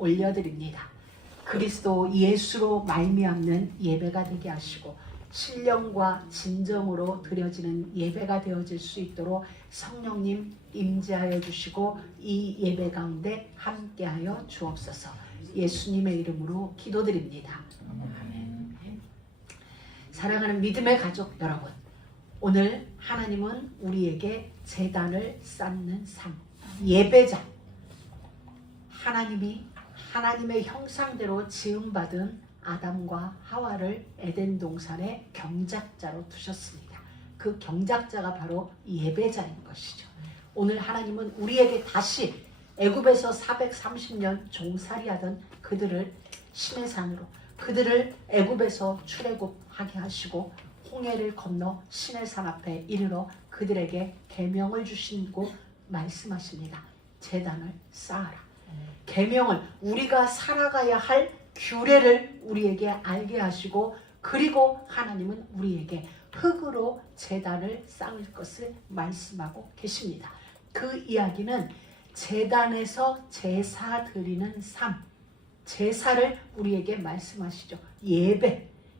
올려드립니다. 그리스도 예수로 말미암는 예배가 되게 하시고 신령과 진정으로 드려지는 예배가 되어질 수 있도록 성령님 임재하여 주시고 이 예배 가운데 함께하여 주옵소서. 예수님의 이름으로 기도드립니다. 아멘. 사랑하는 믿음의 가족 여러분, 오늘 하나님은 우리에게 제단을 쌓는 삶, 예배자, 하나님이 하나님의 형상대로 지음받은 아담과 하와를 에덴 동산의 경작자로 두셨습니다. 그 경작자가 바로 예배자인 것이죠. 오늘 하나님은 우리에게 다시 애굽에서 430년 종살이하던 그들을 시내산으로, 그들을 애굽에서 출애굽하게 하시고 홍해를 건너 시내산 앞에 이르러 그들에게 계명을 주시고 말씀하십니다. 제단을 쌓아라. 계명을, 우리가 살아가야 할 규례를 우리에게 알게 하시고, 그리고 하나님은 우리에게 흙으로 제단을 쌓을 것을 말씀하고 계십니다. 그 이야기는 제단에서 제사 드리는 삶, 제사를 우리에게 말씀하시죠.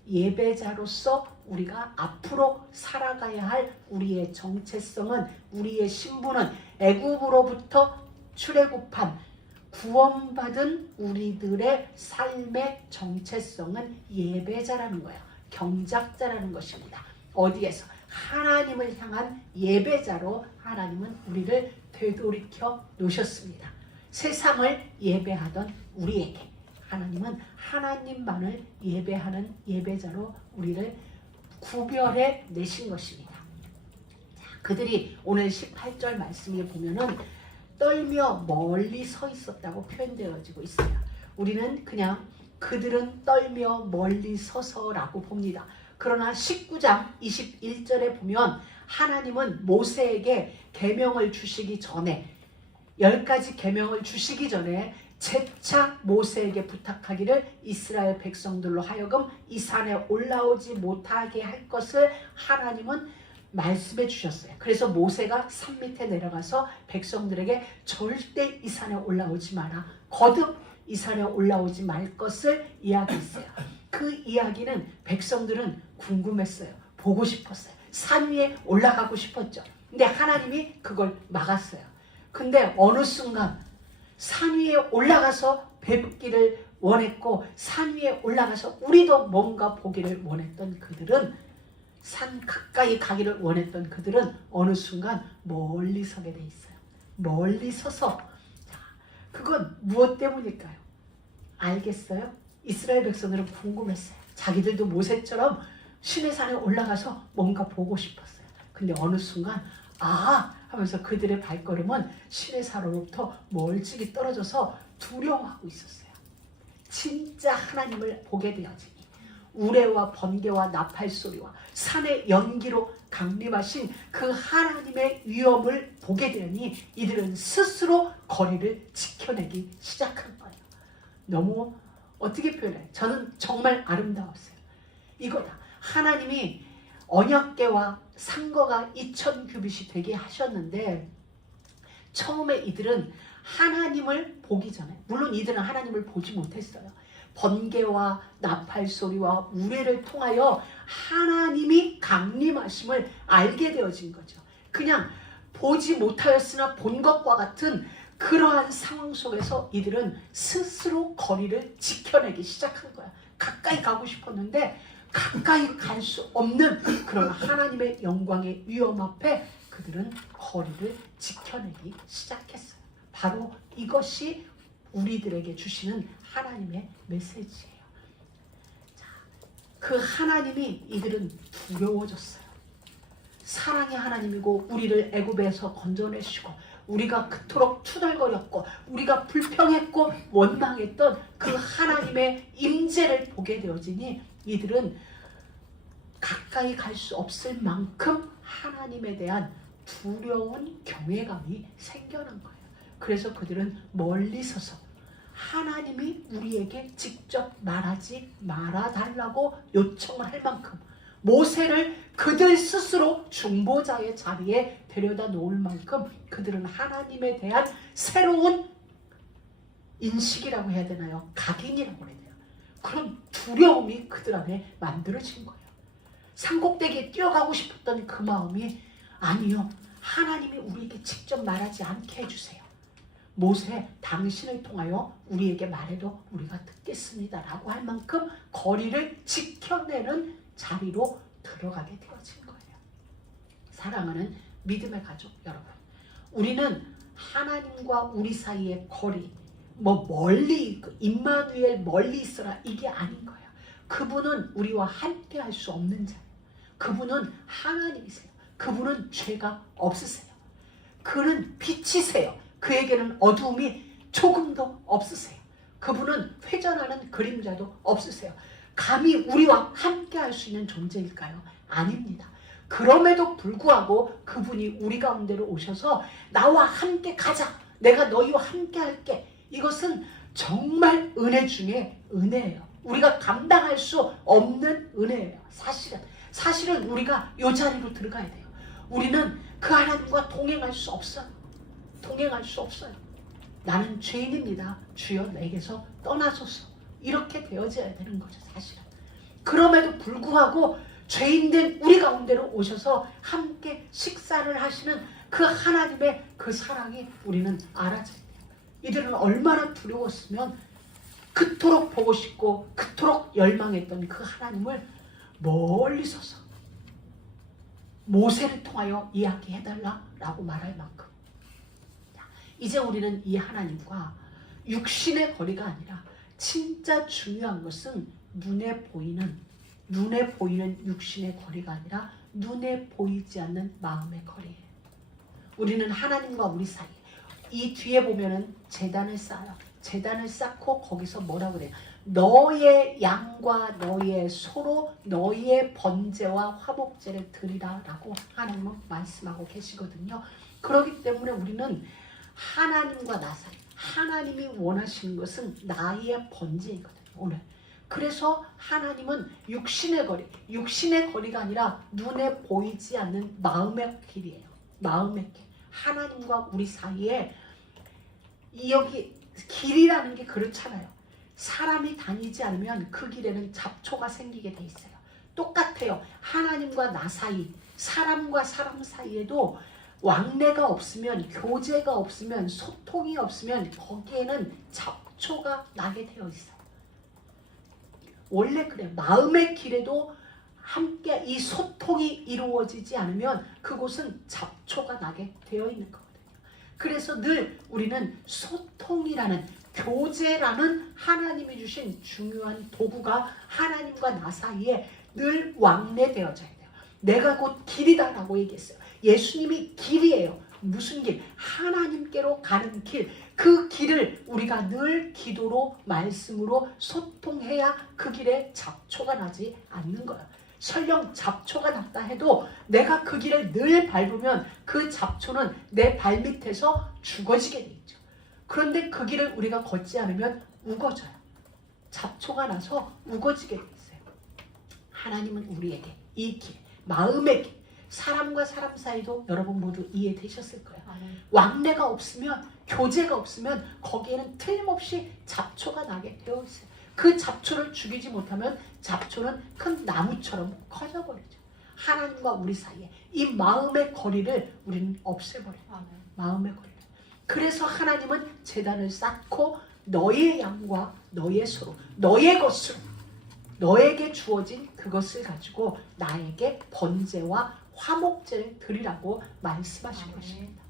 예배자로서 우리가 앞으로 살아가야 할 우리의 정체성은, 우리의 신분은 애굽으로부터 출애굽한 구원받은 우리들의 삶의 정체성은 예배자라는 거예요. 경작자라는 것입니다. 어디에서? 하나님을 향한 예배자로 하나님은 우리를 되돌이켜 놓으셨습니다. 세상을 예배하던 우리에게 하나님은 하나님만을 예배하는 예배자로 우리를 구별해 내신 것입니다. 그들이 오늘 18절 말씀에 보면은 떨며 멀리 서 있었다고 표현되어지고 있어요. 우리는 그냥 그들은 떨며 멀리 서서라고 봅니다. 그러나 19장 21절에 보면 하나님은 모세에게 계명을 주시기 전에, 10가지 계명을 주시기 전에 재차 모세에게 부탁하기를 이스라엘 백성들로 하여금 이 산에 올라오지 못하게 할 것을 하나님은 말씀해 주셨어요. 그래서 모세가 산 밑에 내려가서 백성들에게 절대 이 산에 올라오지 마라, 거듭 이 산에 올라오지 말 것을 이야기했어요. 그 이야기는 백성들은 궁금했어요. 보고 싶었어요. 산 위에 올라가고 싶었죠. 근데 하나님이 그걸 막았어요. 근데 어느 순간 산 위에 올라가서 뵙기를 원했고, 산 위에 올라가서 우리도 뭔가 보기를 원했던 그들은, 산 가까이 가기를 원했던 그들은 어느 순간 멀리 서게 돼 있어요. 멀리 서서, 자, 그건 무엇 때문일까요? 알겠어요? 이스라엘 백성들은 궁금했어요. 자기들도 모세처럼 시내산에 올라가서 뭔가 보고 싶었어요. 근데 어느 순간 하면서 그들의 발걸음은 시내산으로부터 멀찍이 떨어져서 두려워하고 있었어요. 진짜 하나님을 보게 되어지니 우레와 번개와 나팔 소리와 산의 연기로 강림하신 그 하나님의 위엄을 보게 되니 이들은 스스로 거리를 지켜내기 시작한 거예요. 너무 어떻게 표현해요? 저는 정말 아름다웠어요. 이거다. 하나님이 언약궤와 상거가 2000규빗이 되게 하셨는데, 처음에 이들은 하나님을 보기 전에, 물론 이들은 하나님을 보지 못했어요. 번개와 나팔 소리와 우레를 통하여 하나님이 강림하심을 알게 되어진 거죠. 그냥 보지 못하였으나 본 것과 같은 그러한 상황 속에서 이들은 스스로 거리를 지켜내기 시작한 거야. 가까이 가고 싶었는데 가까이 갈 수 없는 그런 하나님의 영광의 위엄 앞에 그들은 거리를 지켜내기 시작했어요. 바로 이것이 우리들에게 주시는 하나님의 메시지예요. 자, 그 하나님이 이들은 두려워졌어요. 사랑의 하나님이고 우리를 애굽에서 건져내시고 우리가 그토록 투덜거렸고 우리가 불평했고 원망했던 그 하나님의 임재를 보게 되어지니 이들은 가까이 갈 수 없을 만큼 하나님에 대한 두려운 경외감이 생겨난 거예요. 그래서 그들은 멀리 서서 하나님이 우리에게 직접 말하지 말아달라고 요청을 할 만큼, 모세를 그들 스스로 중보자의 자리에 데려다 놓을 만큼 그들은 하나님에 대한 새로운 인식이라고 해야 되나요? 각인이라고 해야 되나요? 그런 두려움이 그들 안에 만들어진 거예요. 산꼭대기에 뛰어가고 싶었던 그 마음이 아니요. 하나님이 우리에게 직접 말하지 않게 해주세요. 모세, 당신을 통하여 우리에게 말해도 우리가 듣겠습니다 라고 할 만큼 거리를 지켜내는 자리로 들어가게 되어진 거예요. 사랑하는 믿음의 가족 여러분, 우리는 하나님과 우리 사이의 거리, 멀리 임마누엘 멀리 있어라 이게 아닌 거예요. 그분은 우리와 함께 할 수 없는 자예요. 그분은 하나님이세요. 그분은 죄가 없으세요. 그는 빛이세요. 그에게는 어두움이 조금도 없으세요. 그분은 회전하는 그림자도 없으세요. 감히 우리와 함께 할 수 있는 존재일까요? 아닙니다. 그럼에도 불구하고 그분이 우리 가운데로 오셔서 나와 함께 가자. 내가 너희와 함께 할게. 이것은 정말 은혜 중에 은혜예요. 우리가 감당할 수 없는 은혜예요. 사실은 우리가 이 자리로 들어가야 돼요. 우리는 그 하나님과 동행할 수 없어요. 동행할 수 없어요. 나는 죄인입니다. 주여 내게서 떠나소서. 이렇게 되어져야 되는 거죠. 사실은. 그럼에도 불구하고 죄인된 우리 가운데로 오셔서 함께 식사를 하시는 그 하나님의 그 사랑이 우리는 알아져야 돼요. 이들은 얼마나 두려웠으면 그토록 보고 싶고 그토록 열망했던 그 하나님을 멀리 서서 모세를 통하여 이야기해달라라고 말할 만큼 이제 우리는 이 하나님과 육신의 거리가 아니라 진짜 중요한 것은 눈에 보이는 육신의 거리가 아니라 눈에 보이지 않는 마음의 거리예요. 우리는 하나님과 우리 사이 이 뒤에 보면은 제단을 쌓아요. 제단을 쌓고 거기서 뭐라 그래요? 너의 양과 너의 소로 너의 번제와 화목제를 드리라 라고 하나님은 말씀하고 계시거든요. 그렇기 때문에 우리는 하나님과 나 사이, 하나님이 원하시는 것은 나의 번제이거든요. 오늘. 그래서 하나님은 육신의 거리가 아니라 눈에 보이지 않는 마음의 길이에요. 마음의 길. 하나님과 우리 사이에 여기 길이라는 게 그렇잖아요. 사람이 다니지 않으면 그 길에는 잡초가 생기게 돼 있어요. 똑같아요. 하나님과 나 사이, 사람과 사람 사이에도 왕래가 없으면, 교제가 없으면, 소통이 없으면 거기에는 잡초가 나게 되어 있어요. 원래 그래. 마음의 길에도 함께 이 소통이 이루어지지 않으면 그곳은 잡초가 나게 되어 있는 거거든요. 그래서 늘 우리는 소통이라는, 교제라는 하나님이 주신 중요한 도구가 하나님과 나 사이에 늘 왕래되어져야 돼요. 내가 곧 길이다라고 얘기했어요. 예수님이 길이에요. 무슨 길? 하나님께로 가는 길. 그 길을 우리가 늘 기도로, 말씀으로 소통해야 그 길에 잡초가 나지 않는 거예요. 설령 잡초가 났다 해도 내가 그 길을 늘 밟으면 그 잡초는 내 발밑에서 죽어지게 돼 있죠. 그런데 그 길을 우리가 걷지 않으면 우거져요. 잡초가 나서 우거지게 돼 있어요. 하나님은 우리에게 이 길, 마음의 길, 사람과 사람 사이도 여러분 모두 이해되셨을 거예요. 왕래가 없으면, 교제가 없으면 거기에는 틀림없이 잡초가 나게 되어 있어요. 그 잡초를 죽이지 못하면 잡초는 큰 나무처럼 커져버리죠. 하나님과 우리 사이에 이 마음의 거리를 우리는 없애버려요. 마음의 거리를. 그래서 하나님은 제단을 쌓고 너의 양과 너의 소로, 너의 것으로, 너에게 주어진 그것을 가지고 나에게 번제와 화목제를 드리라고 말씀하신 것입니다.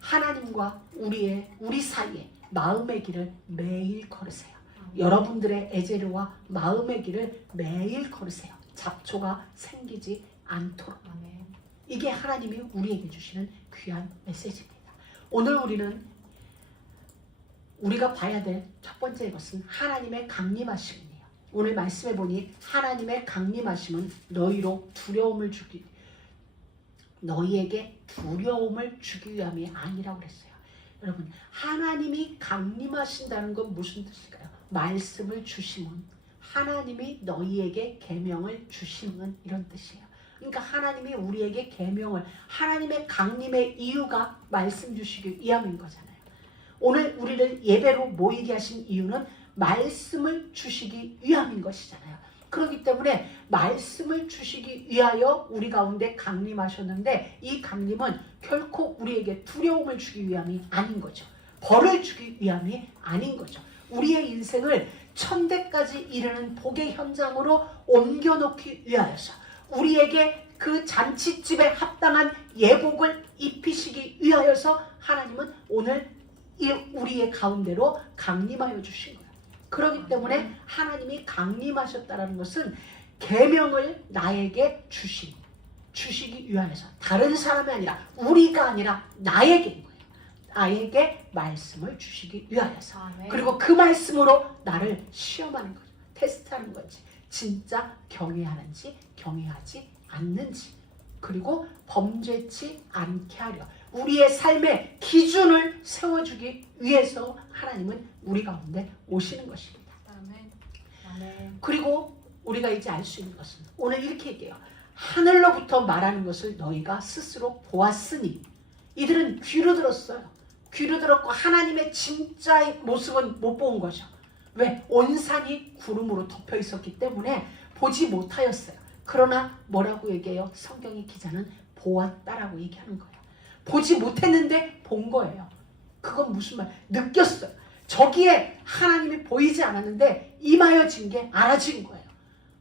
하나님과 우리 사이에 마음의 길을 매일 걸으세요. 여러분들의 에제르와 마음의 길을 매일 걸으세요. 잡초가 생기지 않도록. 이게 하나님이 우리에게 주시는 귀한 메시지입니다. 오늘 우리가 봐야 될 첫 번째 것은 하나님의 강림하심이에요. 오늘 말씀해 보니 하나님의 강림하심은 너희에게 두려움을 주기 위함이 아니라고 그랬어요. 여러분, 하나님이 강림하신다는 건 무슨 뜻일까요? 말씀을 주심은, 하나님이 너희에게 계명을 주심은 이런 뜻이에요. 그러니까 하나님이 우리에게 계명을, 하나님의 강림의 이유가 말씀 주시기 위함인 거잖아요. 오늘 우리를 예배로 모이게 하신 이유는 말씀을 주시기 위함인 것이잖아요. 그렇기 때문에 말씀을 주시기 위하여 우리 가운데 강림하셨는데, 이 강림은 결코 우리에게 두려움을 주기 위함이 아닌 거죠. 벌을 주기 위함이 아닌 거죠. 우리의 인생을 천대까지 이르는 복의 현장으로 옮겨놓기 위하여서, 우리에게 그 잔치집에 합당한 예복을 입히시기 위하여서 하나님은 오늘 우리의 가운데로 강림하여 주신 거예요. 그렇기 때문에 하나님이 강림하셨다는 것은 계명을 나에게 주시기 위하여서, 다른 사람이 아니라, 우리가 아니라 나에게인 거예요. 나에게 말씀을 주시기 위하여서. 그리고 그 말씀으로 나를 시험하는 거죠. 테스트하는 거지. 진짜 경외하는지 경외하지 않는지, 그리고 범죄치 않게 하려 우리의 삶의 기준을 세워주기 위해서 하나님은 우리 가운데 오시는 것입니다. 아멘. 그리고 우리가 이제 알 수 있는 것은 오늘 이렇게 얘기해요. 하늘로부터 말하는 것을 너희가 스스로 보았으니. 이들은 귀로 들었어요. 귀로 들었고 하나님의 진짜 모습은 못 본 거죠. 왜? 온 산이 구름으로 덮여 있었기 때문에 보지 못하였어요. 그러나 뭐라고 얘기해요? 성경의 기자는 보았다라고 얘기하는 거예요. 보지 못했는데 본 거예요. 그건 무슨 말? 느꼈어요. 저기에 하나님이 보이지 않았는데 임하여진 게 알아진 거예요.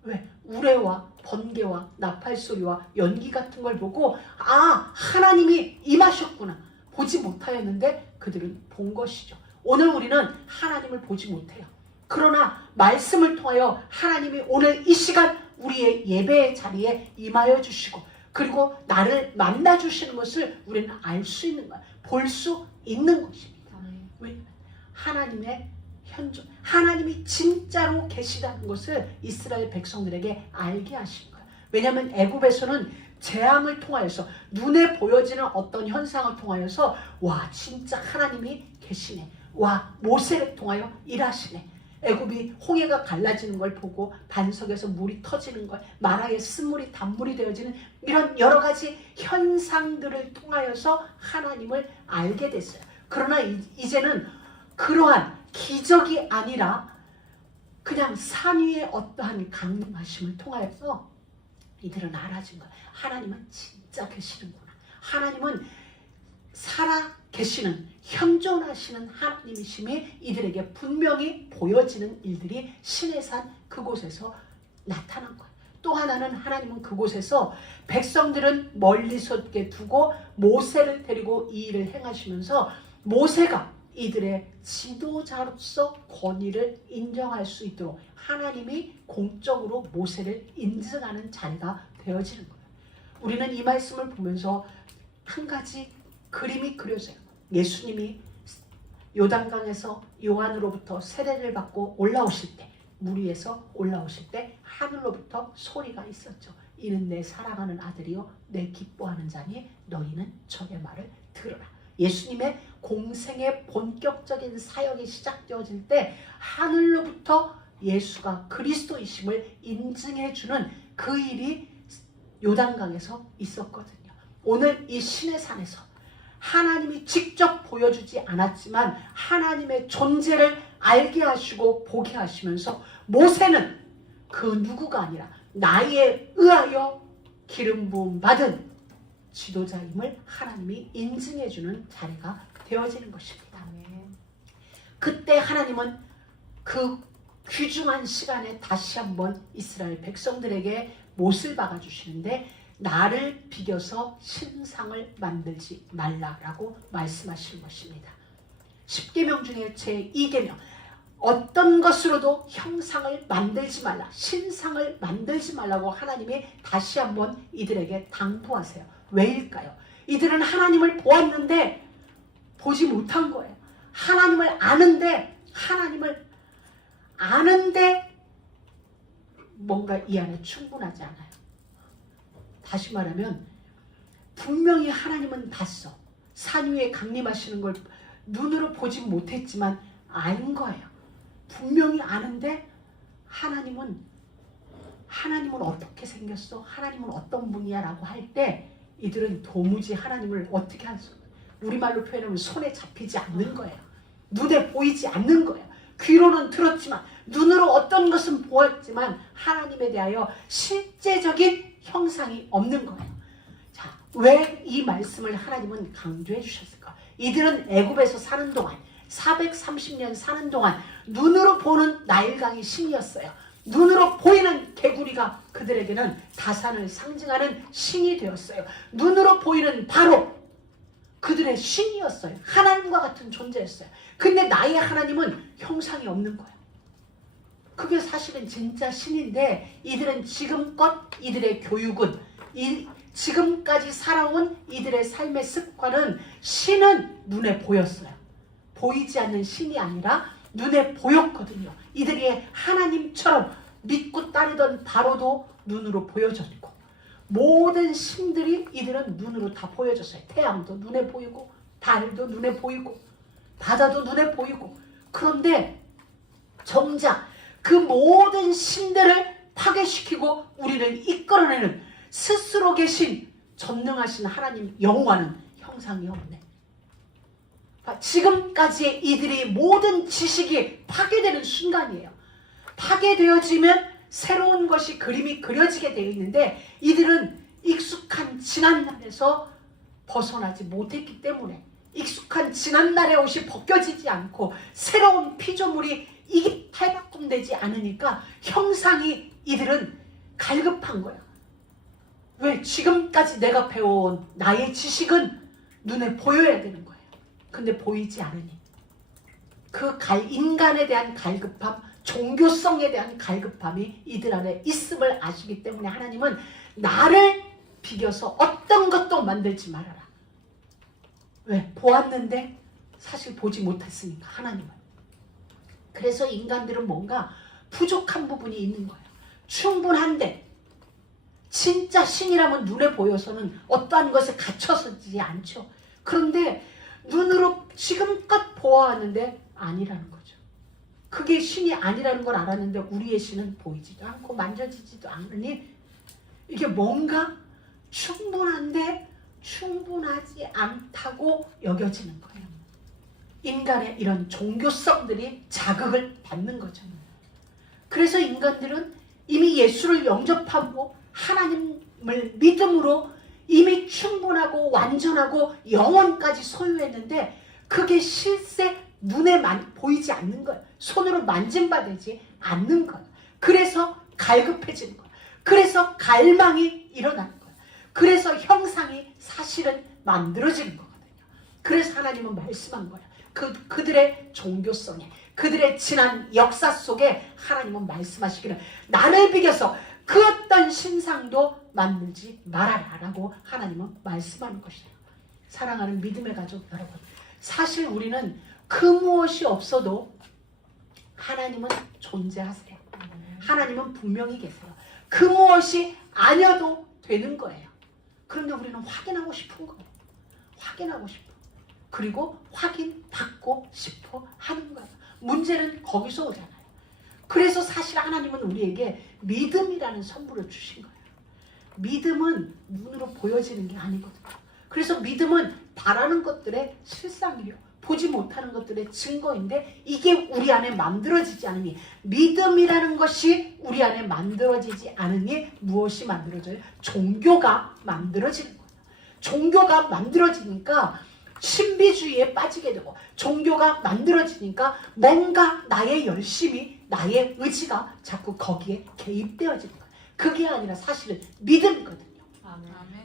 왜? 우레와 번개와 나팔소리와 연기 같은 걸 보고, 아, 하나님이 임하셨구나. 보지 못하였는데 그들은 본 것이죠. 오늘 우리는 하나님을 보지 못해요. 그러나 말씀을 통하여 하나님이 오늘 이 시간 우리의 예배의 자리에 임하여 주시고, 그리고 나를 만나 주시는 것을 우리는 알 수 있는 거야. 볼 수 있는 것입니다. 왜냐하면 하나님의 현존, 하나님이 진짜로 계시다는 것을 이스라엘 백성들에게 알게 하신 거야. 왜냐하면 애굽에서는 재앙을 통하여서, 눈에 보여지는 어떤 현상을 통하여서, 와, 진짜 하나님이 계시네. 와, 모세를 통하여 일하시네. 애굽이 홍해가 갈라지는 걸 보고 반석에서 물이 터지는 걸, 마라의 쓴물이 단물이 되어지는 이런 여러 가지 현상들을 통하여서 하나님을 알게 됐어요. 그러나 이제는 그러한 기적이 아니라 그냥 산 위에 어떠한 강림하심을 통하여서 이들은 알아진 거야. 하나님은 진짜 계시는구나. 하나님은 살아 계시는, 현존하시는 하나님이심이 이들에게 분명히 보여지는 일들이 시내산 그곳에서 나타난 거예요. 또 하나는 하나님은 그곳에서 백성들은 멀리서 두고 모세를 데리고 이 일을 행하시면서 모세가 이들의 지도자로서 권위를 인정할 수 있도록 하나님이 공적으로 모세를 인증하는 자리가 되어지는 거예요. 우리는 이 말씀을 보면서 한 가지 그림이 그려져요. 예수님이 요단강에서 요한으로부터 세례를 받고 올라오실 때, 물 위에서 올라오실 때 하늘로부터 소리가 있었죠. 이는 내 사랑하는 아들이요 내 기뻐하는 자니 너희는 저의 말을 들으라. 예수님의 공생의 본격적인 사역이 시작되어질 때 하늘로부터 예수가 그리스도이심을 인증해주는 그 일이 요단강에서 있었거든요. 오늘 이 시내산에서 하나님이 직접 보여주지 않았지만 하나님의 존재를 알게 하시고 보게 하시면서 모세는 그 누구가 아니라 나에 의하여 기름 부음 받은 지도자임을 하나님이 인증해주는 자리가 되어지는 것입니다. 그때 하나님은 그 귀중한 시간에 다시 한번 이스라엘 백성들에게 못을 박아주시는데, 나를 비겨서 신상을 만들지 말라라고 말씀하신 것입니다. 10계명 중에 제2계명, 어떤 것으로도 형상을 만들지 말라, 신상을 만들지 말라고 하나님이 다시 한번 이들에게 당부하세요. 왜일까요? 이들은 하나님을 보았는데 보지 못한 거예요. 하나님을 아는데 뭔가 이 안에 충분하지 않아요. 다시 말하면 분명히 하나님은 봤어. 산 위에 강림하시는 걸 눈으로 보지 못했지만 안 거예요. 분명히 아는데 하나님은 어떻게 생겼어? 하나님은 어떤 분이야? 라고 할 때 이들은 도무지 하나님을 어떻게 할 수, 우리말로 표현하면 손에 잡히지 않는 거예요. 눈에 보이지 않는 거예요. 귀로는 들었지만 눈으로 어떤 것은 보았지만 하나님에 대하여 실제적인 형상이 없는 거예요. 자, 왜 이 말씀을 하나님은 강조해 주셨을까? 이들은 애굽에서 사는 동안 430년 사는 동안 눈으로 보는 나일강이 신이었어요. 눈으로 보이는 개구리가 그들에게는 다산을 상징하는 신이 되었어요. 눈으로 보이는 바로 그들의 신이었어요. 하나님과 같은 존재였어요. 근데 나의 하나님은 형상이 없는 거예요. 그게 사실은 진짜 신인데 이들은 지금껏 이들의 교육은 지금까지 살아온 이들의 삶의 습관은 신은 눈에 보였어요. 보이지 않는 신이 아니라 눈에 보였거든요. 이들이 하나님처럼 믿고 따르던 바로도 눈으로 보여졌고 모든 신들이 이들은 눈으로 다 보여졌어요. 태양도 눈에 보이고 달도 눈에 보이고 바다도 눈에 보이고 그런데 정작 그 모든 신들을 파괴시키고 우리를 이끌어내는 스스로 계신 전능하신 하나님 여호와는 형상이 없네. 지금까지의 이들이 모든 지식이 파괴되는 순간이에요. 파괴되어지면 새로운 것이 그림이 그려지게 되어 있는데 이들은 익숙한 지난날에서 벗어나지 못했기 때문에 익숙한 지난날의 옷이 벗겨지지 않고 새로운 피조물이 이게 탈바꿈되지 않으니까 형상이 이들은 갈급한 거야. 왜? 지금까지 내가 배워온 나의 지식은 눈에 보여야 되는 거예요. 근데 보이지 않으니 그 인간에 대한 갈급함, 종교성에 대한 갈급함이 이들 안에 있음을 아시기 때문에 하나님은 나를 비겨서 어떤 것도 만들지 말아라. 왜? 보았는데 사실 보지 못했으니까 하나님은. 그래서 인간들은 뭔가 부족한 부분이 있는 거예요. 충분한데 진짜 신이라면 눈에 보여서는 어떠한 것에 갇혀서지 않죠. 그런데 눈으로 지금껏 보아왔는데 아니라는 거죠. 그게 신이 아니라는 걸 알았는데 우리의 신은 보이지도 않고 만져지지도 않으니 이게 뭔가 충분한데 충분하지 않다고 여겨지는 거예요. 인간의 이런 종교성들이 자극을 받는 거죠. 그래서 인간들은 이미 예수를 영접하고 하나님을 믿음으로 이미 충분하고 완전하고 영원까지 소유했는데 그게 실제 눈에 보이지 않는 거예요. 손으로 만짐받지 않는 거예요. 그래서 갈급해지는 거예요. 그래서 갈망이 일어나는 거예요. 그래서 형상이 사실은 만들어지는 거거든요. 그래서 하나님은 말씀한 거예요. 그들의 종교성에 그들의 지난 역사 속에 하나님은 말씀하시기를 나를 비겨서 그 어떤 신상도 만들지 말아라 라고 하나님은 말씀하는 것이에요. 사랑하는 믿음의 가족 여러분, 사실 우리는 그 무엇이 없어도 하나님은 존재하세요. 하나님은 분명히 계세요. 그 무엇이 아니어도 되는 거예요. 그런데 우리는 확인하고 싶은 거예요. 확인하고 싶어. 그리고 확인받고 싶어 하는 거예요. 문제는 거기서 오잖아요. 그래서 사실 하나님은 우리에게 믿음이라는 선물을 주신 거예요. 믿음은 눈으로 보여지는 게 아니거든요. 그래서 믿음은 바라는 것들의 실상이요. 보지 못하는 것들의 증거인데 이게 우리 안에 만들어지지 않으니 믿음이라는 것이 우리 안에 만들어지지 않으니 무엇이 만들어져요? 종교가 만들어지는 거예요. 종교가 만들어지니까 신비주의에 빠지게 되고 종교가 만들어지니까 뭔가 나의 열심이 나의 의지가 자꾸 거기에 개입되어지는 거예요. 그게 아니라 사실은 믿음이거든요.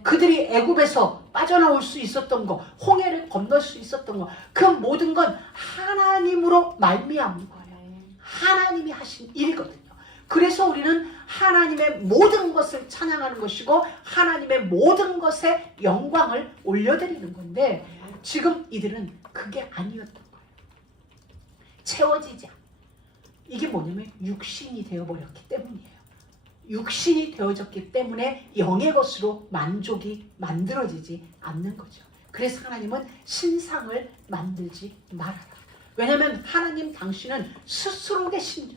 그들이 애굽에서 빠져나올 수 있었던 거, 홍해를 건널 수 있었던 거, 그 모든 건 하나님으로 말미암은 거예요. 하나님이 하신 일이거든요. 그래서 우리는 하나님의 모든 것을 찬양하는 것이고 하나님의 모든 것에 영광을 올려드리는 건데 지금 이들은 그게 아니었던 거예요. 채워지지 않아. 이게 뭐냐면 육신이 되어버렸기 때문이에요. 육신이 되어졌기 때문에 영의 것으로 만족이 만들어지지 않는 거죠. 그래서 하나님은 신상을 만들지 말아라. 왜냐하면 하나님 당신은 스스로 계신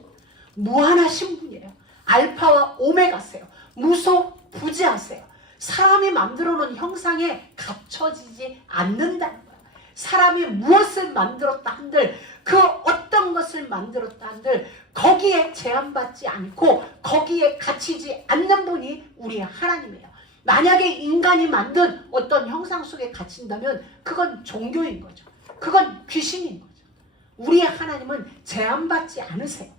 무한하신 분이에요. 알파와 오메가세요. 무소부지하세요. 사람이 만들어 놓은 형상에 갇혀지지 않는다는 거예요. 사람이 무엇을 만들었다 한들 그 어떤 것을 만들었다 한들 거기에 제한받지 않고 거기에 갇히지 않는 분이 우리의 하나님이에요. 만약에 인간이 만든 어떤 형상 속에 갇힌다면 그건 종교인 거죠. 그건 귀신인 거죠. 우리의 하나님은 제한받지 않으세요.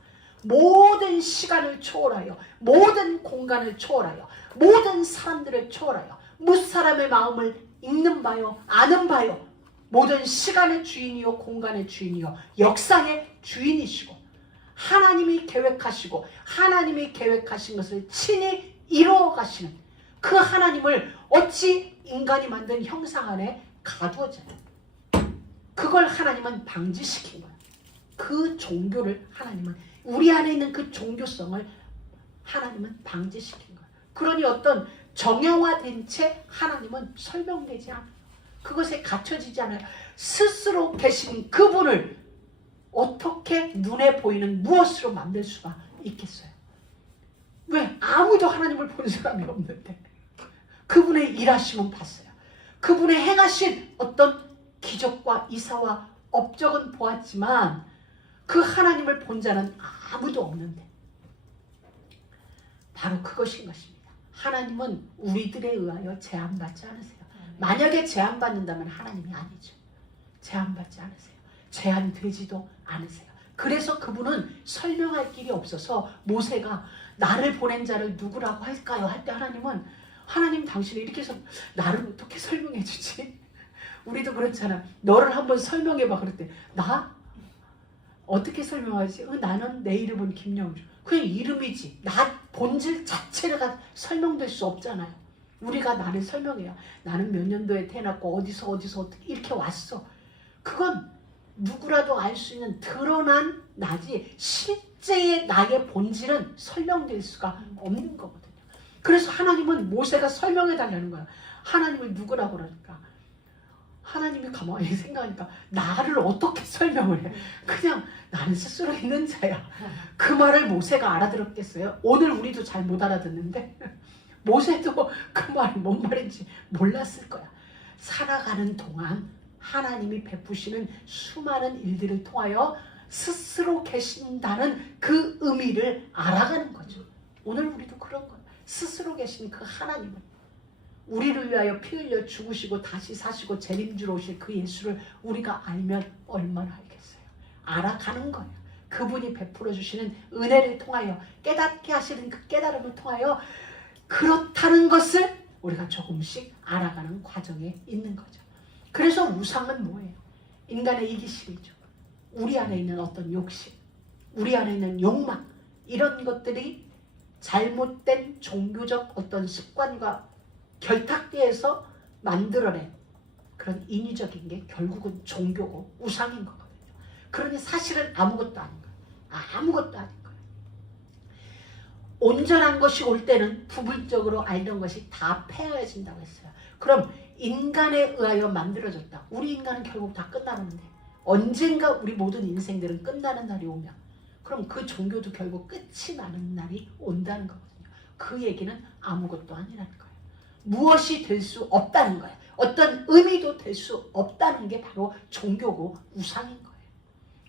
모든 시간을 초월하여 모든 공간을 초월하여 모든 사람들을 초월하여 무사람의 마음을 읽는 바요 아는 바요 모든 시간의 주인이요 공간의 주인이요 역사의 주인이시고 하나님이 계획하시고 하나님이 계획하신 것을 친히 이루어 가시는 그 하나님을 어찌 인간이 만든 형상 안에 가두어져요. 그걸 하나님은 방지시킨 거예요. 그 종교를 하나님은 우리 안에 있는 그 종교성을 하나님은 방지시킨 거예요. 그러니 어떤 정형화된 채 하나님은 설명되지 않아요. 그것에 갇혀지지 않아요. 스스로 계신 그분을 어떻게 눈에 보이는 무엇으로 만들 수가 있겠어요? 왜? 아무도 하나님을 본 사람이 없는데 그분의 일하심은 봤어요. 그분의 행하신 어떤 기적과 이사와 업적은 보았지만 그 하나님을 본 자는 아무도 없는데 바로 그것인 것입니다. 하나님은 우리들에 의하여 제한받지 않으세요. 만약에 제한받는다면 하나님이 아니죠. 제한받지 않으세요. 제한되지도 않으세요. 그래서 그분은 설명할 길이 없어서 모세가 나를 보낸 자를 누구라고 할까요? 할 때 하나님은 하나님 당신이 이렇게 해서 나를 어떻게 설명해 주지? 우리도 그렇잖아. 너를 한번 설명해봐 그랬대. 나? 어떻게 설명하지? 나는 내 이름은 김영주. 그냥 이름이지. 나 본질 자체가 설명될 수 없잖아요. 우리가 나를 설명해요. 나는 몇 년도에 태어났고 어디서 어떻게 이렇게 왔어. 그건 누구라도 알 수 있는 드러난 나지 실제의 나의 본질은 설명될 수가 없는 거거든요. 그래서 하나님은 모세가 설명해 달라는 거야. 하나님을 누구라고 그러니까 하나님이 가만히 생각하니까 나를 어떻게 설명을 해. 그냥 나는 스스로 있는 자야. 그 말을 모세가 알아들었겠어요? 오늘 우리도 잘 못 알아듣는데 모세도 그 말이 뭔 말인지 몰랐을 거야. 살아가는 동안 하나님이 베푸시는 수많은 일들을 통하여 스스로 계신다는 그 의미를 알아가는 거죠. 오늘 우리도 그런 거예요. 스스로 계신 그 하나님은 우리를 위하여 피 흘려 죽으시고 다시 사시고 재림주로 오실 그 예수를 우리가 알면 얼마나 알겠어요. 알아가는 거예요. 그분이 베풀어 주시는 은혜를 통하여 깨닫게 하시는 그 깨달음을 통하여 그렇다는 것을 우리가 조금씩 알아가는 과정에 있는 거죠. 그래서 우상은 뭐예요? 인간의 이기심이죠. 우리 안에 있는 어떤 욕심, 우리 안에 있는 욕망, 이런 것들이 잘못된 종교적 어떤 습관과 결탁대에서 만들어낸 그런 인위적인 게 결국은 종교고 우상인 거거든요. 그러니 사실은 아무것도 아닌 거예요. 아무것도 아닌 거예요. 온전한 것이 올 때는 부분적으로 알던 것이 다 폐허해진다고 했어요. 그럼 인간에 의하여 만들어졌다. 우리 인간은 결국 다 끝나는데 언젠가 우리 모든 인생들은 끝나는 날이 오면 그럼 그 종교도 결국 끝이 나는 날이 온다는 거거든요. 그 얘기는 아무것도 아니라는 거예요. 무엇이 될 수 없다는 거예요. 어떤 의미도 될 수 없다는 게 바로 종교고 우상인 거예요.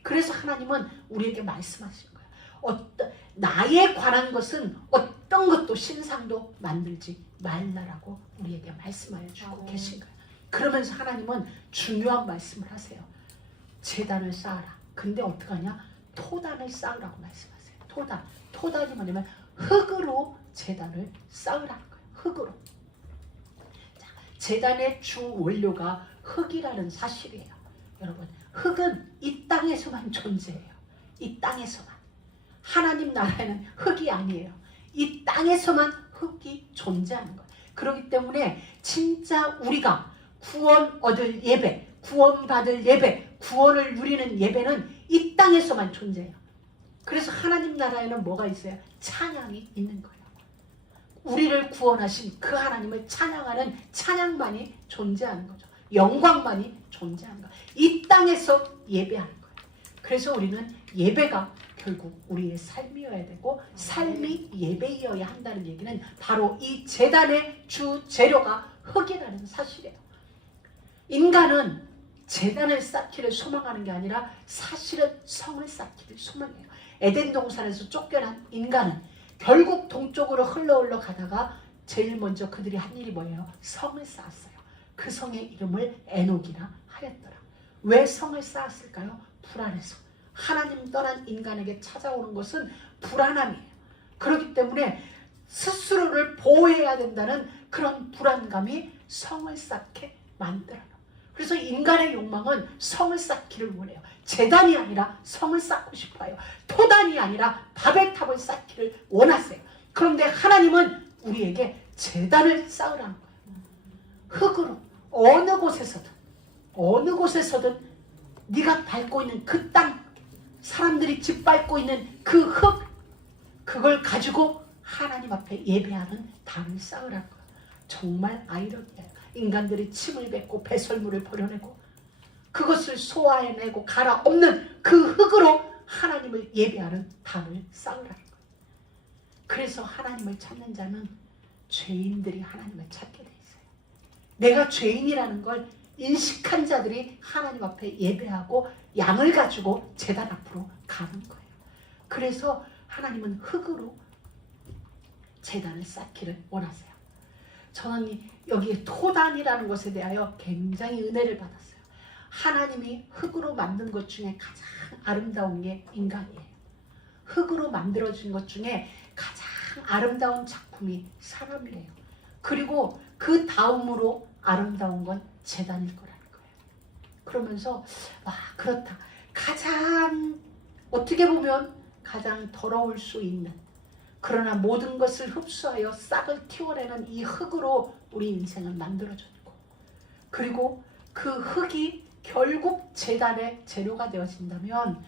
그래서 하나님은 우리에게 말씀하신 거예요. 나에 관한 것은 어떤 것도 신상도 만들지 말라라고 우리에게 말씀하여 주고 계신 거예요. 그러면서 하나님은 중요한 말씀을 하세요. 제단을 쌓아라. 근데 어떡하냐? 토단을 쌓으라고 말씀하세요. 토단이 뭐냐면 흙으로 제단을 쌓으라는 거예요. 흙으로. 자, 제단의 주 원료가 흙이라는 사실이에요. 여러분, 흙은 이 땅에서만 존재해요. 이 땅에서만. 하나님 나라에는 흙이 아니에요. 이 땅에서만 흙이 존재하는 거예요. 그렇기 때문에 진짜 우리가 구원 얻을 예배, 구원받을 예배, 구원을 누리는 예배는 이 땅에서만 존재해요. 그래서 하나님 나라에는 뭐가 있어요? 찬양이 있는 거예요. 우리를 구원하신 그 하나님을 찬양하는 찬양만이 존재하는 거죠. 영광만이 존재하는 거예요. 이 땅에서 예배하는 거예요. 그래서 우리는 예배가 결국 우리의 삶이어야 되고 삶이 예배이어야 한다는 얘기는 바로 이 제단의 주 재료가 흙이라는 사실이에요. 인간은 제단을 쌓기를 소망하는 게 아니라 사실은 성을 쌓기를 소망해요. 에덴 동산에서 쫓겨난 인간은 결국 동쪽으로 흘러 가다가 제일 먼저 그들이 한 일이 뭐예요? 성을 쌓았어요. 그 성의 이름을 에녹이라 하였더라. 왜 성을 쌓았을까요? 불안해서. 하나님 떠난 인간에게 찾아오는 것은 불안함이에요. 그렇기 때문에 스스로를 보호해야 된다는 그런 불안감이 성을 쌓게 만들어요. 그래서 인간의 욕망은 성을 쌓기를 원해요. 제단이 아니라 성을 쌓고 싶어요. 토단이 아니라 바벨탑을 쌓기를 원하세요. 그런데 하나님은 우리에게 제단을 쌓으라는 거예요. 흙으로 어느 곳에서든 네가 밟고 있는 그 땅, 사람들이 짓밟고 있는 그 흙, 그걸 가지고 하나님 앞에 예배하는 단을 쌓으라는 거예요. 정말 아이러니해요. 인간들이 침을 뱉고 배설물을 버려내고 그것을 소화해내고 갈아엎는 그 흙으로 하나님을 예배하는 단을 쌓으라는 거예요. 그래서 하나님을 찾는 자는 죄인들이 하나님을 찾게 돼 있어요. 내가 죄인이라는 걸 인식한 자들이 하나님 앞에 예배하고 양을 가지고 제단 앞으로 가는 거예요. 그래서 하나님은 흙으로 제단을 쌓기를 원하세요. 저는 여기 토단이라는 것에 대하여 굉장히 은혜를 받았어요. 하나님이 흙으로 만든 것 중에 가장 아름다운 게 인간이에요. 흙으로 만들어진 것 중에 가장 아름다운 작품이 사람이에요. 그리고 그 다음으로 아름다운 건 제단일 거라는 거예요. 그러면서 와, 그렇다. 가장 어떻게 보면 가장 더러울 수 있는, 그러나 모든 것을 흡수하여 싹을 틔워내는 이 흙으로 우리 인생은 만들어졌고, 그리고 그 흙이 결국 제단의 재료가 되어진다면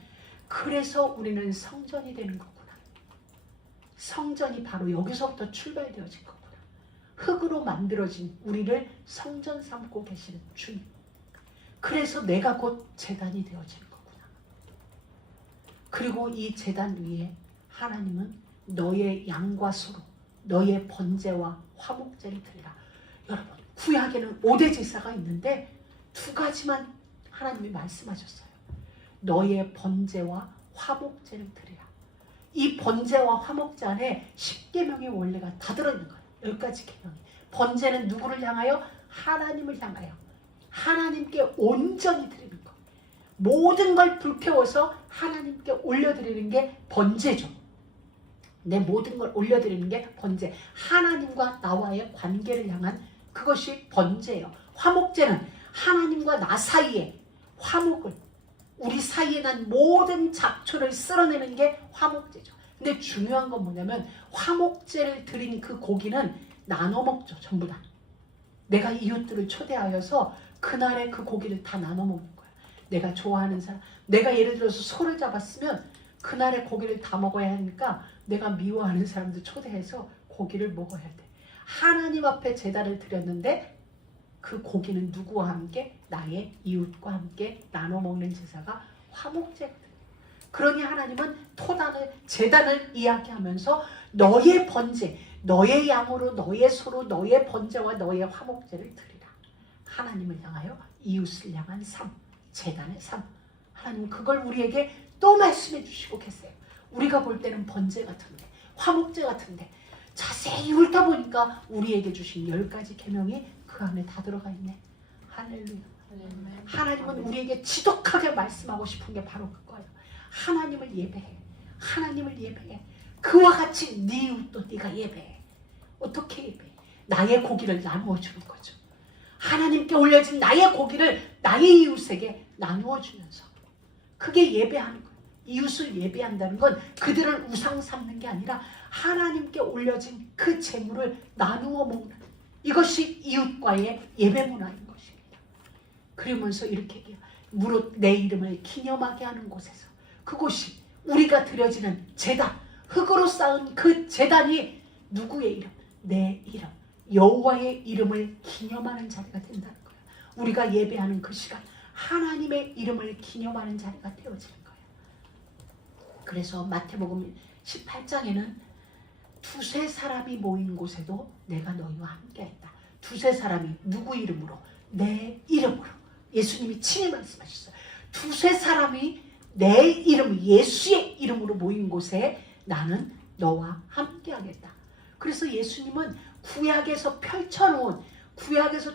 그래서 우리는 성전이 되는 거구나. 성전이 바로 여기서부터 출발되어진 거구나. 흙으로 만들어진 우리를 성전 삼고 계시는 주님. 그래서 내가 곧 제단이 되어지는 거구나. 그리고 이 제단 위에 하나님은 너의 양과 소로, 너의 번제와 화목제를 드리라. 여러분, 구약에는 5대 제사가 있는데 2가지만 하나님이 말씀하셨어요. 너의 번제와 화목제를 드리라. 이 번제와 화목제 안에 10계명의 원리가 다 들어있는 거예요. 10가지 계명이. 번제는 누구를 향하여? 하나님을 향하여. 하나님께 온전히 드리는 것. 모든 걸 불태워서 하나님께 올려드리는 게 번제죠. 내 모든 걸 올려드리는 게 번제. 하나님과 나와의 관계를 향한 그것이 번제예요. 화목제는 하나님과 나 사이에 화목을, 우리 사이에 난 모든 잡초를 쓸어내는 게 화목제죠. 근데 중요한 건 뭐냐면 화목제를 드린 그 고기는 나눠 먹죠. 전부 다. 내가 이웃들을 초대하여서 그날의 그 고기를 다 나눠 먹는 거야. 내가 좋아하는 사람, 내가 예를 들어서 소를 잡았으면 그날의 고기를 다 먹어야 하니까 내가 미워하는 사람들 초대해서 고기를 먹어야 돼. 하나님 앞에 제단을 드렸는데 그 고기는 누구와 함께? 나의 이웃과 함께 나눠 먹는 제사가 화목제거든요. 그러니 하나님은 토단을, 제단을 이야기하면서 너의 번제, 너의 양으로, 너의 소로, 너의 번제와 너의 화목제를 드리라. 하나님을 향하여 이웃을 향한 삶, 제단의 삶. 하나님 그걸 우리에게 또 말씀해 주시고 계세요. 우리가 볼 때는 번제 같은데, 화목제 같은데 자세히 훑어보니까 우리에게 주신 10가지 계명이 그 안에 다 들어가 있네. 할렐루야. 하나님은 우리에게 지독하게 말씀하고 싶은 게 바로 그거예요. 하나님을 예배해. 하나님을 예배해. 그와 같이 네 이웃도 네가 예배해. 어떻게 예배해? 나의 고기를 나누어 주는 거죠. 하나님께 올려진 나의 고기를 나의 이웃에게 나누어 주면서, 그게 예배하는 거예요. 이웃을 예배한다는 건 그들을 우상 삼는 게 아니라 하나님께 올려진 그 재물을 나누어 먹는, 이것이 이웃과의 예배 문화인 것입니다. 그러면서 이렇게 얘기해요. 무릇 내 이름을 기념하게 하는 곳에서, 그곳이 우리가 드려지는 제단, 흙으로 쌓은 그 제단이 누구의 이름? 내 이름, 여호와의 이름을 기념하는 자리가 된다는 거예요. 우리가 예배하는 그 시간, 하나님의 이름을 기념하는 자리가 되어지는 거예요. 그래서 마태복음 18장에는 두세 사람이 모인 곳에도 내가 너희와 함께 했다. 두세 사람이 누구 이름으로? 내 이름으로. 예수님이 친히 말씀하셨어요. 두세 사람이 내 이름, 예수의 이름으로 모인 곳에 나는 너와 함께 하겠다. 그래서 예수님은 구약에서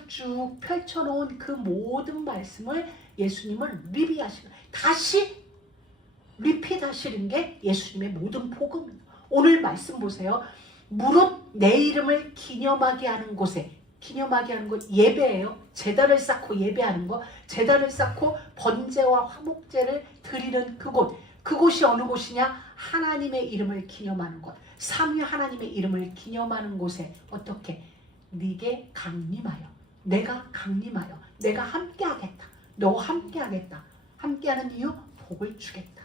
쭉 펼쳐놓은 그 모든 말씀을 예수님은 리뷰하시는, 다시 리핏하시는 게 예수님의 모든 복음입니다. 오늘 말씀 보세요. 무릇 내 이름을 기념하게 하는 곳에, 기념하게 하는 곳 예배예요. 제단을 쌓고 예배하는 거, 제단을 쌓고 번제와 화목제를 드리는 그곳, 그곳이 어느 곳이냐? 하나님의 이름을 기념하는 곳, 삼위 하나님의 이름을 기념하는 곳에 어떻게? 네게 강림하여, 내가 강림하여 내가 함께하겠다, 너와 함께하겠다. 함께하는 이유? 복을 주겠다.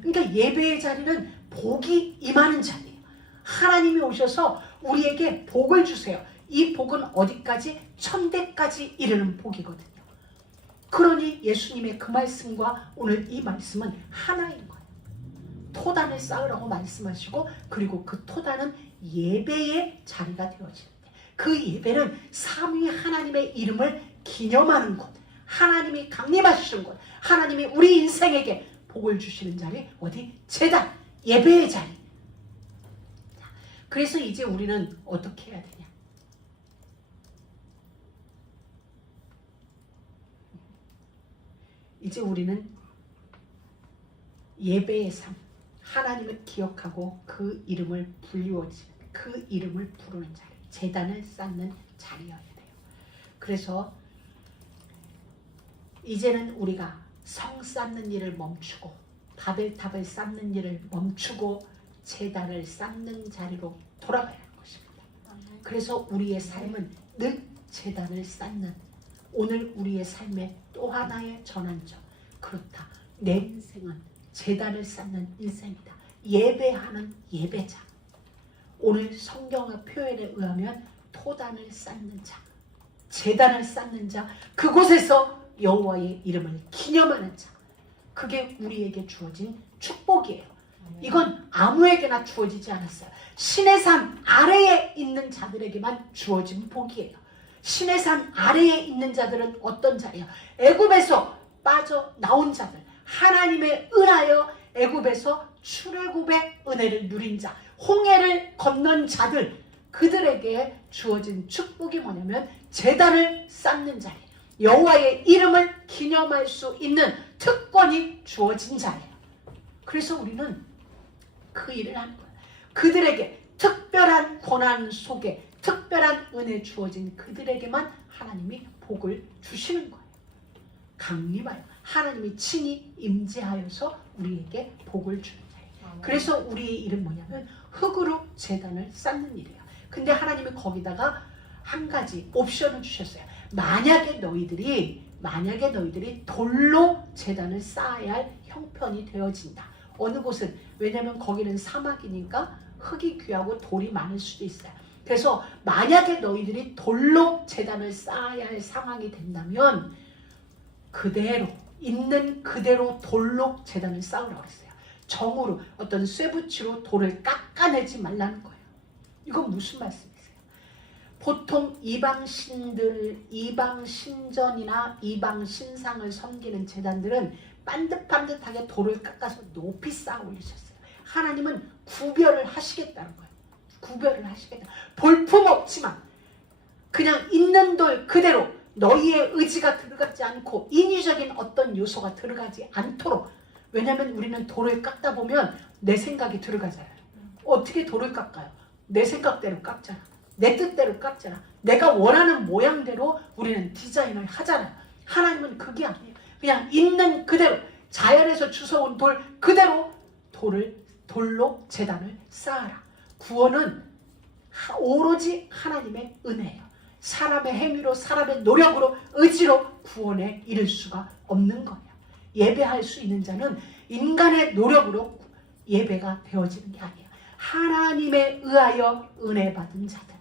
그러니까 예배의 자리는 복이 임하는 자리예요. 하나님이 오셔서 우리에게 복을 주세요. 이 복은 어디까지? 천대까지 이르는 복이거든요. 그러니 예수님의 그 말씀과 오늘 이 말씀은 하나인 거예요. 토단을 쌓으라고 말씀하시고, 그리고 그 토단은 예배의 자리가 되어지는데, 그 예배는 삼위 하나님의 이름을 기념하는 곳, 하나님이 강림하시는 곳, 하나님이 우리 인생에게 복을 주시는 자리, 어디? 제단, 예배의 자리. 그래서 이제 우리는 어떻게 해야 되냐? 이제 우리는 예배의 삶, 하나님을 기억하고 그 이름을 불리워지는, 그 이름을 부르는 자리, 제단을 쌓는 자리여야 돼요. 그래서 이제는 우리가 성 쌓는 일을 멈추고, 바벨탑을 쌓는 일을 멈추고 제단을 쌓는 자리로 돌아가야 하는 것입니다. 그래서 우리의 삶은 늘 제단을 쌓는, 오늘 우리의 삶의 또 하나의 전환점. 그렇다. 내 인생은 제단을 쌓는 인생이다. 예배하는 예배자. 오늘 성경의 표현에 의하면 토단을 쌓는 자, 제단을 쌓는 자, 그곳에서 여호와의 이름을 기념하는 자. 그게 우리에게 주어진 축복이에요. 이건 아무에게나 주어지지 않았어요. 신의 산 아래에 있는 자들에게만 주어진 복이에요. 신의 산 아래에 있는 자들은 어떤 자예요? 애굽에서 빠져나온 자들, 하나님의 은하여 애굽에서 출애굽의 은혜를 누린 자, 홍해를 건넌 자들, 그들에게 주어진 축복이 뭐냐면 제단을 쌓는 자리, 여호와의 이름을 기념할 수 있는 특권이 주어진 자예요. 그래서 우리는 그 일을 하는 거예요. 그들에게 특별한 고난 속에 특별한 은혜 주어진 그들에게만 하나님이 복을 주시는 거예요. 강림하여 하나님이 친히 임재하여서 우리에게 복을 주는 자예요. 그래서 우리의 일은 뭐냐면 흙으로 제단을 쌓는 일이에요. 근데 하나님이 거기다가 한 가지 옵션을 주셨어요. 만약에 너희들이 돌로 제단을 쌓아야 할 형편이 되어진다. 어느 곳은, 왜냐면 거기는 사막이니까 흙이 귀하고 돌이 많을 수도 있어요. 그래서 만약에 너희들이 돌로 제단을 쌓아야 할 상황이 된다면 그대로 있는 그대로 돌로 제단을 쌓으라고 했어요. 정으로 어떤 쇠붙이로 돌을 깎아내지 말라는 거예요. 이건 무슨 말씀이세요? 보통 이방 신전이나 이방 신상을 섬기는 제단들은 반듯반듯하게 돌을 깎아서 높이 쌓아 올리셨어요. 하나님은 구별을 하시겠다는 거예요. 구별을 하시겠다. 볼품 없지만 그냥 있는 돌 그대로, 너희의 의지가 들어가지 않고 인위적인 어떤 요소가 들어가지 않도록. 왜냐하면 우리는 돌을 깎다 보면 내 생각이 들어가잖아요. 어떻게 돌을 깎아요? 내 생각대로 깎잖아. 내 뜻대로 깎잖아. 내가 원하는 모양대로 우리는 디자인을 하잖아요. 하나님은 그게 아니에요. 그냥 있는 그대로, 자연에서 주워온 돌 그대로 돌로 제단을 쌓아라. 구원은 오로지 하나님의 은혜예요. 사람의 행위로, 사람의 노력으로, 의지로 구원에 이를 수가 없는 거예요. 예배할 수 있는 자는 인간의 노력으로 예배가 되어지는 게 아니에요. 하나님에 의하여 은혜 받은 자들,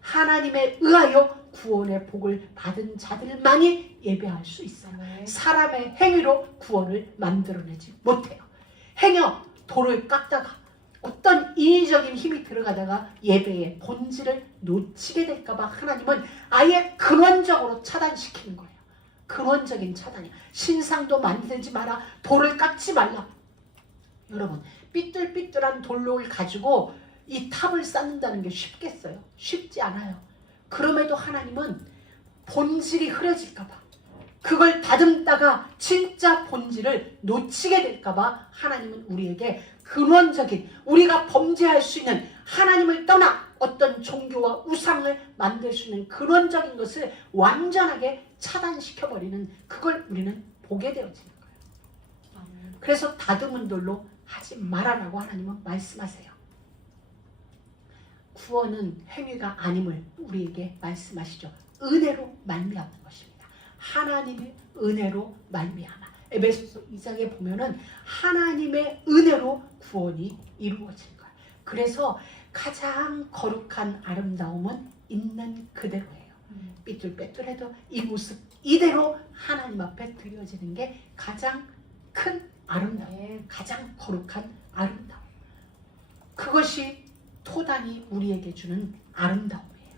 하나님에 의하여 구원의 복을 받은 자들만이 예배할 수 있어요. 사람의 행위로 구원을 만들어내지 못해요. 행여 돌을 깎다가 어떤 인위적인 힘이 들어가다가 예배의 본질을 놓치게 될까봐 하나님은 아예 근원적으로 차단시키는 거예요. 근원적인 차단이야. 신상도 만들지 마라. 돌을 깎지 말라. 여러분, 삐뚤삐뚤한 돌을 가지고 이 탑을 쌓는다는 게 쉽겠어요? 쉽지 않아요. 그럼에도 하나님은 본질이 흐려질까봐, 그걸 다듬다가 진짜 본질을 놓치게 될까봐 하나님은 우리에게 근원적인, 우리가 범죄할 수 있는, 하나님을 떠나 어떤 종교와 우상을 만들 수 있는 근원적인 것을 완전하게 차단시켜버리는, 그걸 우리는 보게 되어지는 거예요. 그래서 다듬은 돌로 하지 말아라고 하나님은 말씀하세요. 구원은 행위가 아님을 우리에게 말씀하시죠. 은혜로 말미암는 것입니다. 하나님의 은혜로 말미암아. 에베소서 2장에 보면은 하나님의 은혜로 구원이 이루어진 거예요. 그래서 가장 거룩한 아름다움은 있는 그대로예요. 삐뚤빼뚤해도 이 모습 이대로 하나님 앞에 드려지는 게 가장 큰 아름다움, 가장 거룩한 아름다움. 그것이 토단이 우리에게 주는 아름다움이에요.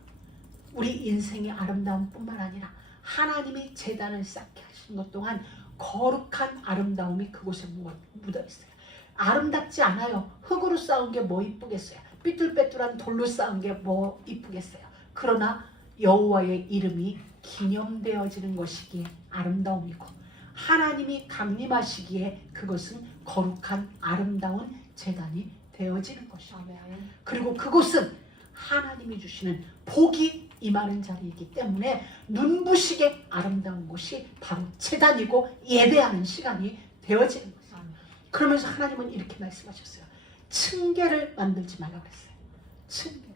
우리 인생의 아름다움뿐만 아니라 하나님이 제단을 쌓게 하신 것 동안 거룩한 아름다움이 그곳에 묻어있어요. 아름답지 않아요. 흙으로 쌓은 게 뭐 이쁘겠어요. 삐뚤빼뚤한 돌로 쌓은 게 뭐 이쁘겠어요. 그러나 여호와의 이름이 기념되어지는 것이기에 아름다움이고, 하나님이 강림하시기에 그것은 거룩한 아름다운 제단이 되어지는 것입니다. 그리고 그곳은 하나님이 주시는 복이 임하는 자리이기 때문에 눈부시게 아름다운 곳이 바로 제단이고 예배하는 시간이 되어지는 거죠. 그러면서 하나님은 이렇게 말씀하셨어요. 층계를 만들지 말라고 그랬어요. 층계.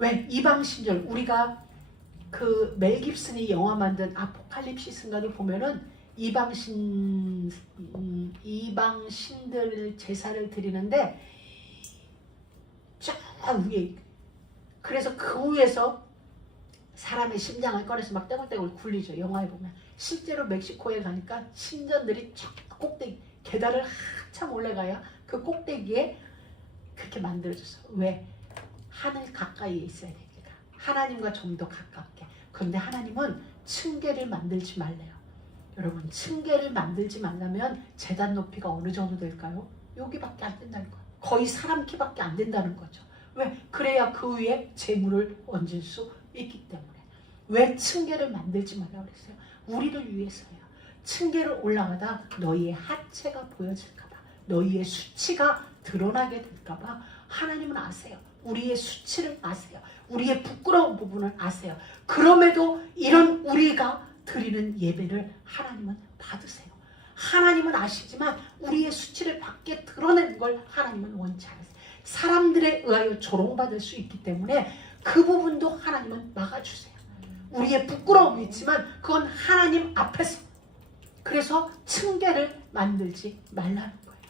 왜? 이방신들, 우리가 그 멜 깁슨이 영화 만든 아포칼립시스인가를 보면은 이방신들 제사를 드리는데 쫙 위에, 그래서 그 위에서 사람의 심장을 꺼내서 막 떼굴떼굴 굴리죠. 영화에 보면. 실제로 멕시코에 가니까 신전들이 쫙 꼭대기, 계단을 한참 올라가야 그 꼭대기에 그렇게 만들어졌어. 왜? 하늘 가까이에 있어야 되니까. 하나님과 좀 더 가깝게. 그런데 하나님은 층계를 만들지 말래요. 여러분, 층계를 만들지 말려면 제단 높이가 어느 정도 될까요? 여기밖에 안 된다는 거예요. 거의 사람 키밖에 안 된다는 거죠. 왜? 그래야 그 위에 재물을 얹을 수 있기 때문에. 왜 층계를 만들지 말라고 그랬어요? 우리를 위해서요. 층계를 올라가다 너희의 하체가 보여질까봐, 너희의 수치가 드러나게 될까봐 하나님은 아세요. 우리의 수치를 아세요. 우리의 부끄러운 부분을 아세요. 그럼에도 이런 우리가 드리는 예배를 하나님은 받으세요. 하나님은 아시지만 우리의 수치를 밖에 드러내는 걸 하나님은 원치 않으세요. 사람들에 의하여 조롱받을 수 있기 때문에 그 부분도 하나님은 막아주세요. 우리의 부끄러움이 있지만 그건 하나님 앞에서. 그래서 층계를 만들지 말라는 거예요.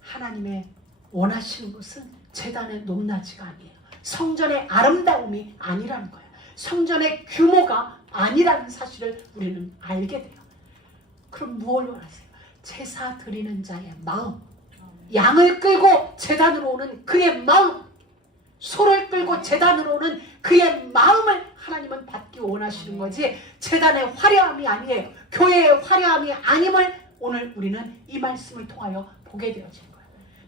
하나님의 원하시는 것은 제단의 높낮이가 아니에요. 성전의 아름다움이 아니라는 거예요. 성전의 규모가 아니라는 사실을 우리는 알게 돼요. 그럼 무엇을 원하세요? 제사 드리는 자의 마음, 양을 끌고 제단으로 오는 그의 마음, 소를 끌고 제단으로 오는 그의 마음을 하나님은 받기 원하시는 거지, 제단의 화려함이 아니에요. 교회의 화려함이 아님을 오늘 우리는 이 말씀을 통하여 보게 되어진 거예요.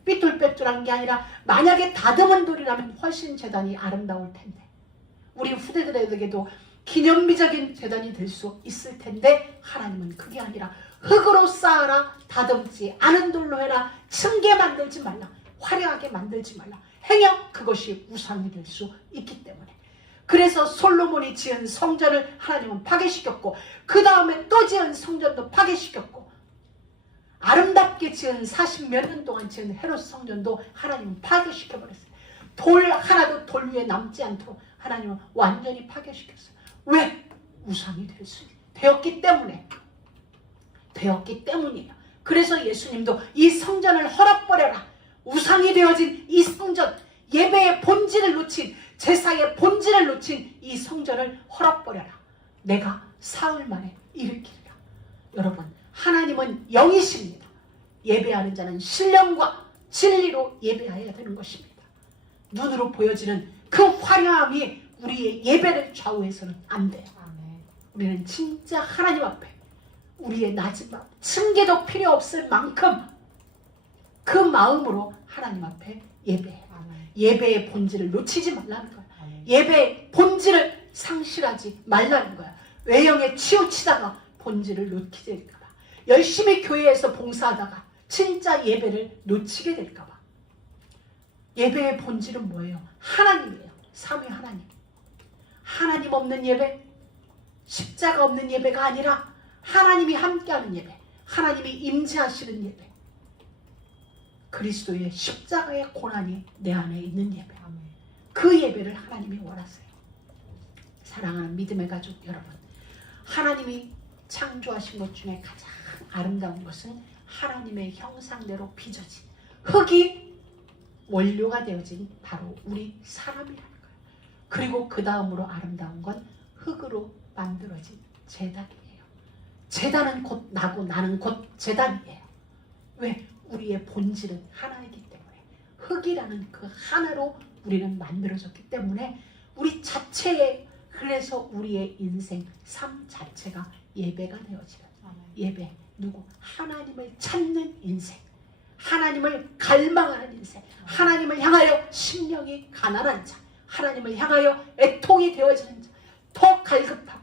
삐뚤빼뚤한 게 아니라 만약에 다듬은 돌이라면 훨씬 제단이 아름다울 텐데, 우리 후대들에게도 기념비적인 제단이 될 수 있을 텐데, 하나님은 그게 아니라 흙으로 쌓아라, 다듬지 않은 돌로 해라, 층계 만들지 말라, 화려하게 만들지 말라. 행여 그것이 우상이 될 수 있기 때문에. 그래서 솔로몬이 지은 성전을 하나님은 파괴시켰고, 그 다음에 또 지은 성전도 파괴시켰고, 아름답게 지은 40몇 년 동안 지은 헤롯 성전도 하나님은 파괴시켜버렸어요. 돌 하나도 돌 위에 남지 않도록 하나님은 완전히 파괴시켰어요. 왜? 우상이 되었기 때문에. 되었기 때문이에요. 그래서 예수님도 이 성전을 헐어버려라. 우상이 되어진 이 성전, 예배의 본질을 놓친, 제사의 본질을 놓친 이 성전을 헐어버려라. 내가 사흘 만에 일으키리라. 여러분, 하나님은 영이십니다. 예배하는 자는 신령과 진리로 예배해야 되는 것입니다. 눈으로 보여지는 그 화려함이 우리의 예배를 좌우해서는 안 돼요. 우리는 진짜 하나님 앞에 우리의 낮은 마음, 층계도 필요 없을 만큼 그 마음으로 하나님 앞에 예배해요. 예배의 본질을 놓치지 말라는 거야. 예배의 본질을 상실하지 말라는 거야. 외형에 치우치다가 본질을 놓치게 될까 봐. 열심히 교회에서 봉사하다가 진짜 예배를 놓치게 될까 봐. 예배의 본질은 뭐예요? 하나님이에요. 삼위 하나님. 하나님 없는 예배, 십자가 없는 예배가 아니라 하나님이 함께하는 예배, 하나님이 임재하시는 예배, 그리스도의 십자가의 고난이 내 안에 있는 예배, 그 예배를 하나님이 원하세요. 사랑하는 믿음의 가족 여러분, 하나님이 창조하신 것 중에 가장 아름다운 것은 하나님의 형상대로 빚어진 흙이 원료가 되어진 바로 우리 사람이라는 거예요. 그리고 그 다음으로 아름다운 건 흙으로 만들어진 제단이에요. 제단은 곧 나고 나는 곧 제단이에요. 왜? 우리의 본질은 하나이기 때문에, 흙이라는 그 하나로 우리는 만들어졌기 때문에 우리 자체에, 그래서 우리의 인생, 삶 자체가 예배가 되어지는 예배. 누구? 하나님을 찾는 인생, 하나님을 갈망하는 인생, 하나님을 향하여 심령이 가난한 자, 하나님을 향하여 애통이 되어지는 자, 더 갈급하고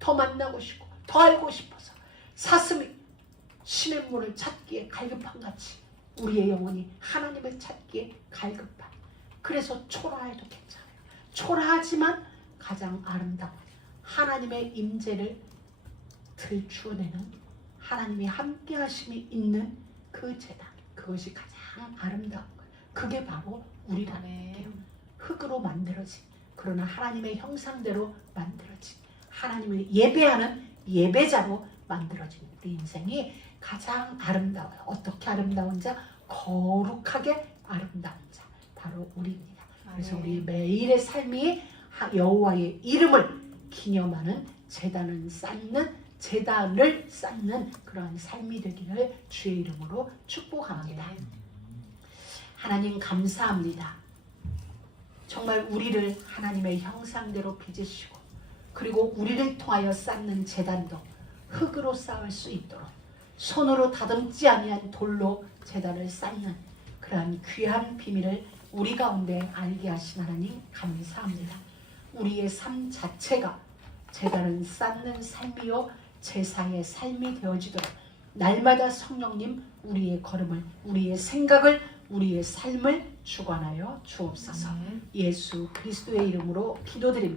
더 만나고 싶고 더 알고 싶어서 사슴이 신의 문을 찾기에 갈급한 같이 우리의 영혼이 하나님을 찾기에 갈급한, 그래서 초라해도 괜찮아요. 초라하지만 가장 아름다운 하나님의 임재를 들추어내는, 하나님이 함께 하심이 있는 그 제단, 그것이 가장 아름다운 거예요. 그게 바로 우리라는 게요. 흙으로 만들어진, 그러나 하나님의 형상대로 만들어진, 하나님을 예배하는 예배자로 만들어진 우리 인생이 가장 아름다워요. 어떻게 아름다운 자? 거룩하게 아름다운 자, 바로 우리입니다. 그래서 우리 매일의 삶이 여호와의 이름을 기념하는 제단을 쌓는 그런 삶이 되기를 주의 이름으로 축복합니다. 하나님 감사합니다. 정말 우리를 하나님의 형상대로 빚으시고, 그리고 우리를 통하여 쌓는 제단도 흙으로 쌓을 수 있도록 손으로 다듬지 아니한 돌로 제단을 쌓는 그러한 귀한 비밀을 우리 가운데 알게 하신 하나님 감사합니다. 우리의 삶 자체가 제단을 쌓는 삶이요 제사의 삶이 되어지도록 날마다 성령님 우리의 걸음을, 우리의 생각을, 우리의 삶을 주관하여 주옵소서. 예수 그리스도의 이름으로 기도드립니다.